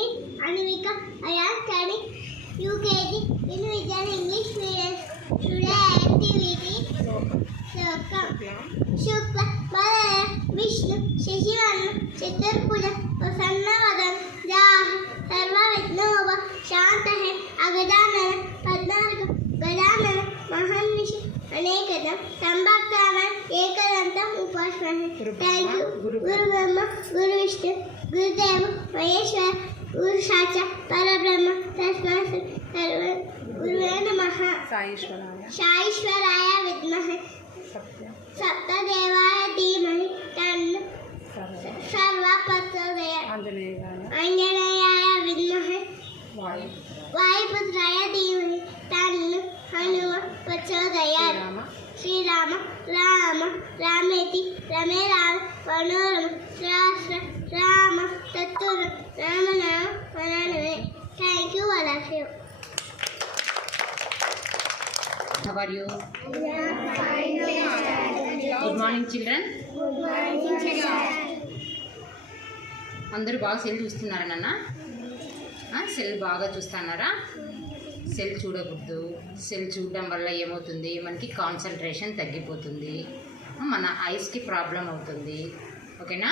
me, Anuvika. I am studying UKG in Vijayan English Medium. Today activity Shukla, Balaya, Vishnu, Shashivana, Chaturpuja, Vasannavadam, Jahi, Sarva Vitnova, Shantahe, Agadana, Padnarga, Gadana, Mahanishi, Anekadam, Sambhaktana, Ekadantam, Upasmani. Thank you, Guru Brahma, Guru Vishnu, Guru Deva, Maheshwara, Guru Sacha, Parabrahma, Tasmasa, Guru Namaha, Saishwaraya Vidmahe, Saptadevaaya Dhimahi, Tanna Sarva Prachodayat, Anjaneyaya Vidmahe, Vaयुपुत्राय धीमहि, तन्नो हनुमत् प्रचोदयात्. Sri Rama, Rama, Rameti, Rame Rama, Panurama, Srastra, Rama, Tatturu, Ramanama, Mananame. Thank you, all of you. How are you? Good morning, children. Good morning, children. అందరూ బాగా cell చూస్తున్నారా నాన్న? Cell బాగా చూస్తున్నారా? Cell చూడకూడదు. సెల్ చూడడం వల్ల ఏమవుతుంది, మనకి కాన్సన్ట్రేషన్ తగ్గిపోతుంది, మన ఐస్కి ప్రాబ్లం అవుతుంది. ఓకేనా?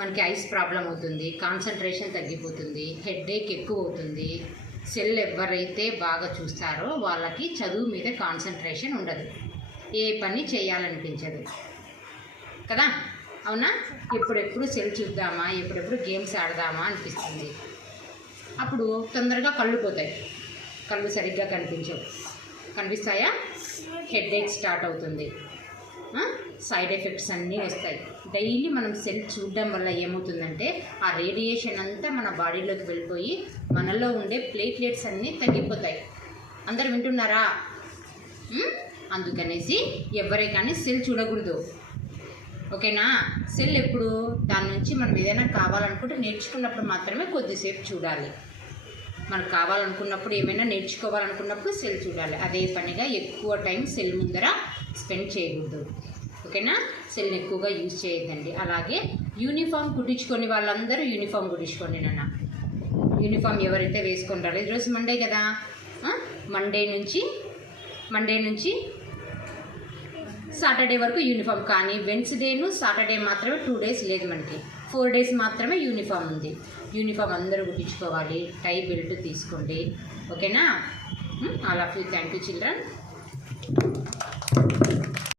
మనకి ఐస్ ప్రాబ్లం అవుతుంది, కాన్సన్ట్రేషన్ తగ్గిపోతుంది, హెడేక్ ఎక్కువ అవుతుంది. సెల్ ఎవరైతే బాగా చూస్తారో వాళ్ళకి చదువు మీద కాన్సన్ట్రేషన్ ఉండదు, ఏ పని చేయాలనిపించదు కదా, అవునా? ఎప్పుడెప్పుడు సెల్ చూద్దామా, ఎప్పుడెప్పుడు గేమ్స్ ఆడదామా అనిపిస్తుంది. అప్పుడు తొందరగా కళ్ళు పోతాయి, కళ్ళు సరిగ్గా కనిపించవు. కనిపిస్తాయా? హెడేక్ స్టార్ట్ అవుతుంది, సైడ్ ఎఫెక్ట్స్ అన్నీ వస్తాయి. డైలీ మనం సెల్ చూడడం వల్ల ఏమవుతుందంటే ఆ రేడియేషన్ అంతా మన బాడీలోకి వెళ్ళిపోయి మనలో ఉండే ప్లేట్లెట్స్ అన్నీ తగ్గిపోతాయి. అందరు వింటున్నారా? అందుకనేసి ఎవరే కానీ సెల్ చూడకూడదు. ఓకేనా? సెల్ ఎప్పుడు దాని నుంచి మనం ఏదైనా కావాలనుకుంటే నేర్చుకున్నప్పుడు మాత్రమే కొద్దిసేపు చూడాలి. మనకు కావాలనుకున్నప్పుడు ఏమైనా నేర్చుకోవాలనుకున్నప్పుడు సెల్ చూడాలి. అదే పనిగా ఎక్కువ టైం సెల్ ముందర స్పెండ్ చేయకూడదు. ఓకేనా? సెల్ని ఎక్కువగా యూజ్ చేయొద్దండి. అలాగే యూనిఫామ్ కుట్టించుకొని వాళ్ళందరూ యూనిఫామ్ కుట్టించుకోండి నాన్న. యూనిఫామ్ ఎవరైతే వేసుకుంటారో, ఈరోజు మండే కదా, మండే నుంచి సాటర్డే వరకు యూనిఫామ్. కానీ వెన్స్డేను సాటర్డే మాత్రమే 2 days లేదు, మనకి 4 days మాత్రమే యూనిఫామ్ ఉంది. యూనిఫామ్ అందరూ కుట్టించుకోవాలి, టై బెల్ట్ తీసుకోండి. ఓకేనా? All of you. Thank you children.